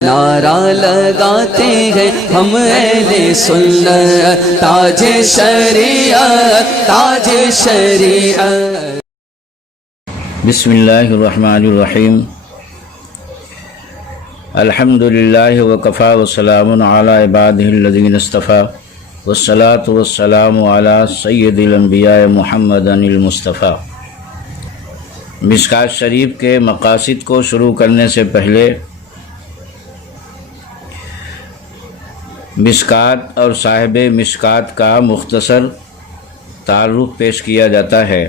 نعرہ لگاتے ہیں ہم اہل سنت، تاج شریعت، تاج شریعت۔ بسم اللہ الرحمن الرحیم۔ الحمد للہ وکفیٰ وسلام علی عبادہ الذین اصطفیٰ، والصلاة والسلام علی سید الانبیاء محمد المصطفیٰ۔ مشکوٰۃ شریف کے مقاصد کو شروع کرنے سے پہلے مشکوٰۃ اور صاحب مشکوٰۃ کا مختصر تعارف پیش کیا جاتا ہے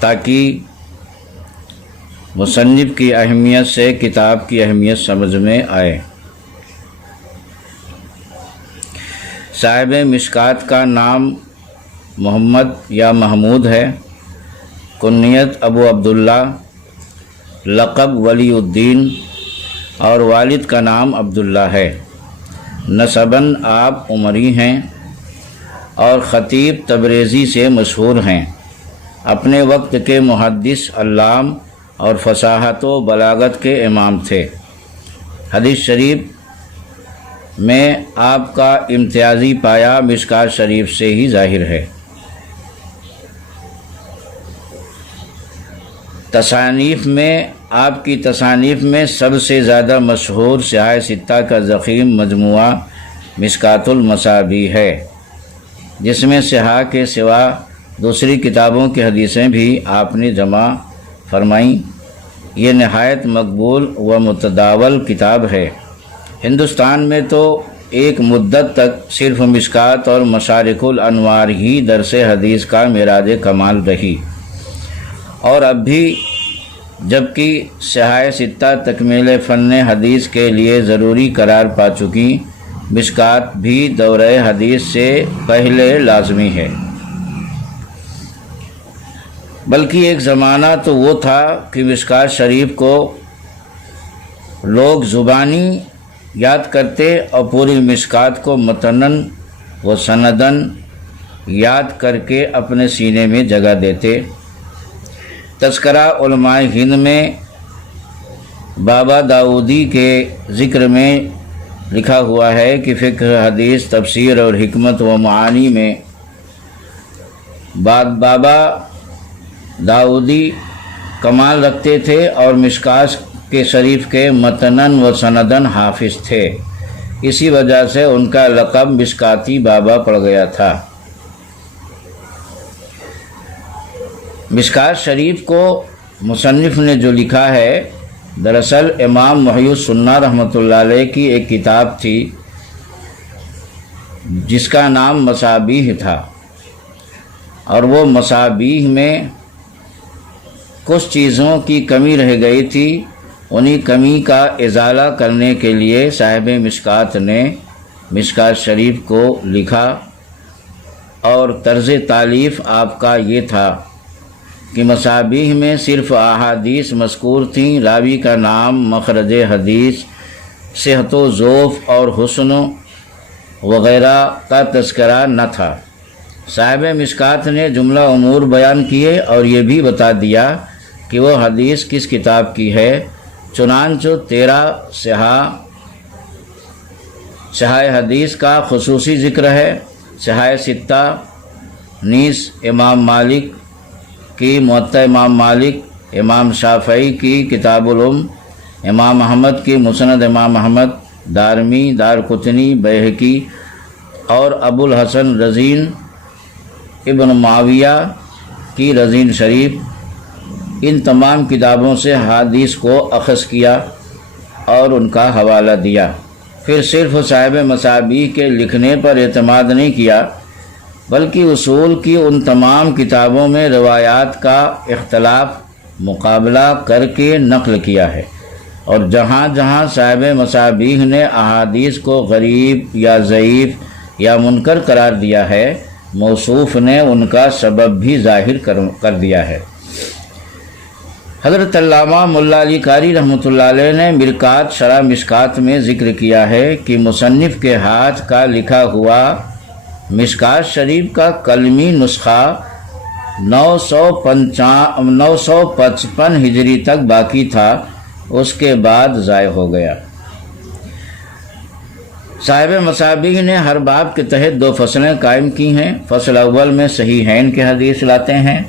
تاکہ مصنف کی اہمیت سے کتاب کی اہمیت سمجھ میں آئے۔ صاحب مشکوٰۃ کا نام محمد یا محمود ہے، کنیت ابو عبداللہ، لقب ولی الدین اور والد کا نام عبداللہ ہے۔ نسباً آپ عمری ہیں اور خطیب تبریزی سے مشہور ہیں۔ اپنے وقت کے محدث، علام اور فصاحت و بلاغت کے امام تھے۔ حدیث شریف میں آپ کا امتیازی پایہ مشکوٰۃ شریف سے ہی ظاہر ہے۔ تصانیف میں آپ کی تصانیف میں سب سے زیادہ مشہور صحاح ستہ کا ضخیم مجموعہ مشکوٰۃ المصابیح ہے، جس میں صحاح کے سوا دوسری کتابوں کی حدیثیں بھی آپ نے جمع فرمائیں۔ یہ نہایت مقبول و متداول کتاب ہے۔ ہندوستان میں تو ایک مدت تک صرف مشکوٰۃ اور مشارق الانوار ہی درس حدیث کا معراج کمال رہی، اور اب بھی جبکہ صحاح ستہ تکمیل فن حدیث کے لیے ضروری قرار پا چکی، مشکوٰۃ بھی دورہ حدیث سے پہلے لازمی ہے۔ بلکہ ایک زمانہ تو وہ تھا کہ مشکوٰۃ شریف کو لوگ زبانی یاد کرتے اور پوری مشکوٰۃ کو متناً و سنداً یاد کر کے اپنے سینے میں جگہ دیتے۔ تذکرہ علماء ہند میں بابا داؤدی کے ذکر میں لکھا ہوا ہے کہ فقہ، حدیث، تفسیر اور حکمت و معانی میں بابا داؤدی کمال رکھتے تھے اور مشکوٰۃ کے شریف کے متناً و سنداً حافظ تھے۔ اسی وجہ سے ان کا لقب مشکوٰۃی بابا پڑ گیا تھا۔ مشکوٰۃ شریف کو مصنف نے جو لکھا ہے، دراصل امام محی السنہ رحمۃ اللہ علیہ کی ایک کتاب تھی جس کا نام مصابیح تھا، اور وہ مصابیح میں کچھ چیزوں کی کمی رہ گئی تھی۔ انہی کمی کا ازالہ کرنے کے لیے صاحب مشکوٰۃ نے مشکوٰۃ شریف کو لکھا، اور طرز تالیف آپ کا یہ تھا کہ مصابیح میں صرف احادیث مذکور تھیں، راوی کا نام، مخرج حدیث، صحت و ضعف اور حسن وغیرہ کا تذکرہ نہ تھا۔ صاحب مشکوٰۃ نے جملہ امور بیان کیے اور یہ بھی بتا دیا کہ وہ حدیث کس کتاب کی ہے۔ چنانچہ 13 صحاح حدیث کا خصوصی ذکر ہے۔ صحاح ستہ نیز امام مالک کی موطا امام مالک، امام شافعی کی کتاب الام، امام احمد کی مسند امام احمد، دارمی، دارقطنی، بیہقی اور ابو الحسن رزین ابن معاویہ کی رزین شریف، ان تمام کتابوں سے حدیث کو اخذ کیا اور ان کا حوالہ دیا۔ پھر صرف صاحب مصابیح کے لکھنے پر اعتماد نہیں کیا، بلکہ اصول کی ان تمام کتابوں میں روایات کا اختلاف مقابلہ کر کے نقل کیا ہے، اور جہاں جہاں صاحب مصابیح نے احادیث کو غریب یا ضعیف یا منکر قرار دیا ہے، موصوف نے ان کا سبب بھی ظاہر کر دیا ہے۔ حضرت علامہ ملا علی قاری رحمۃ اللہ علیہ نے مرکات شرح مشکوٰۃ میں ذکر کیا ہے کہ مصنف کے ہاتھ کا لکھا ہوا مشکوٰۃ شریف کا قلمی نسخہ 955 ہجری تک باقی تھا، اس کے بعد ضائع ہو گیا۔ صاحب مصابیح نے ہر باب کے تحت 2 فصلیں قائم کی ہیں۔ فصل اول میں صحیحین کے حدیث لاتے ہیں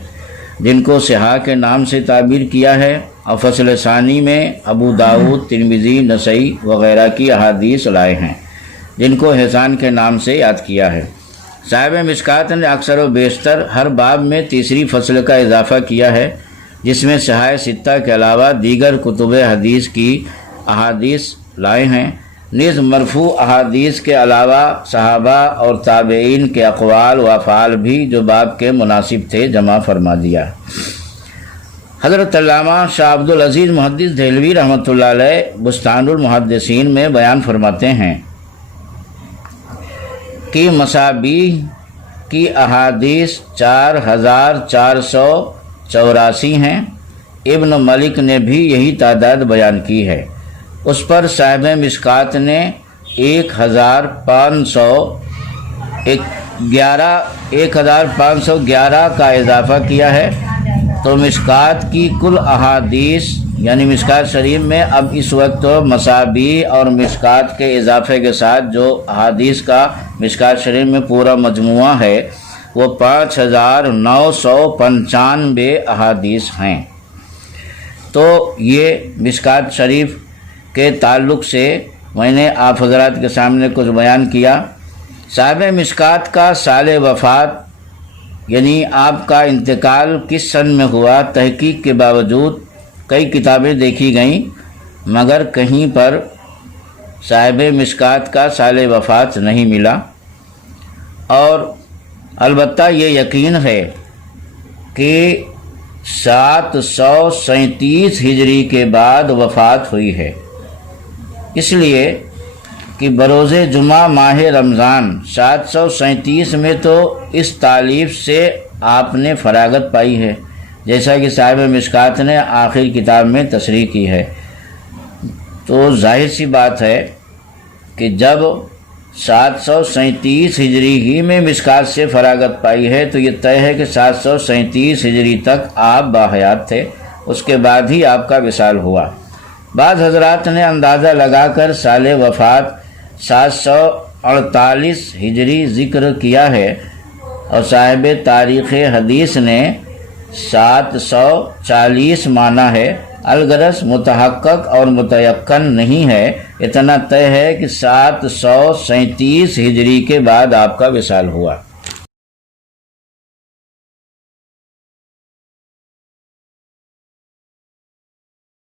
جن کو صحاح کے نام سے تعبیر کیا ہے، اور فصل ثانی میں ابو داؤد، ترمذی، نسائی وغیرہ کی احادیث لائے ہیں جن کو حسان کے نام سے یاد کیا ہے۔ صاحب مشکات نے اکثر و بیشتر ہر باب میں تیسری فصل کا اضافہ کیا ہے جس میں صحاح ستہ کے علاوہ دیگر کتب حدیث کی احادیث لائے ہیں۔ نیز مرفوع احادیث کے علاوہ صحابہ اور تابعین کے اقوال و افعال بھی جو باب کے مناسب تھے جمع فرما دیا۔ حضرت علامہ شاہ عبد العزیز محدث دہلوی رحمۃ اللہ علیہ بستان المحدثین میں بیان فرماتے ہیں کہ مصابیح کی احادیث 4484 ہیں۔ ابن ملک نے بھی یہی تعداد بیان کی ہے۔ اس پر صاحب مشکات نے 1511 کا اضافہ کیا ہے۔ تو مشکات کی کل احادیث یعنی مشکات شریف میں اب اس وقت مصابیح اور مشکات کے اضافے کے ساتھ جو احادیث کا مشکات شریف میں پورا مجموعہ ہے وہ 5995 احادیث ہیں۔ تو یہ مشکات شریف کے تعلق سے میں نے آپ حضرات کے سامنے کچھ بیان کیا۔ صاحب مشکات کا سال وفات یعنی آپ کا انتقال کس سن میں ہوا، تحقیق کے باوجود کئی کتابیں دیکھی گئیں مگر کہیں پر صاحب مشکات کا سال وفات نہیں ملا، اور البتہ یہ یقین ہے کہ 737 ہجری کے بعد وفات ہوئی ہے، اس لیے کہ بروز جمعہ ماہ رمضان 737 میں تو اس تالیف سے آپ نے فراغت پائی ہے، جیسا کہ صاحب مشکات نے آخر کتاب میں تصریح کی ہے۔ تو ظاہر سی بات ہے کہ جب 737 ہجری ہی میں مشکات سے فراغت پائی ہے تو یہ طے ہے کہ 737 ہجری تک آپ باحیات تھے، اس کے بعد ہی آپ کا وصال ہوا۔ بعض حضرات نے اندازہ لگا کر سال وفات 748 ہجری ذکر کیا ہے، اور صاحب تاریخ حدیث نے 740 مانا ہے۔ الغرض متحقق اور متیقن نہیں ہے، اتنا طے ہے کہ 737 ہجری کے بعد آپ کا وصال ہوا۔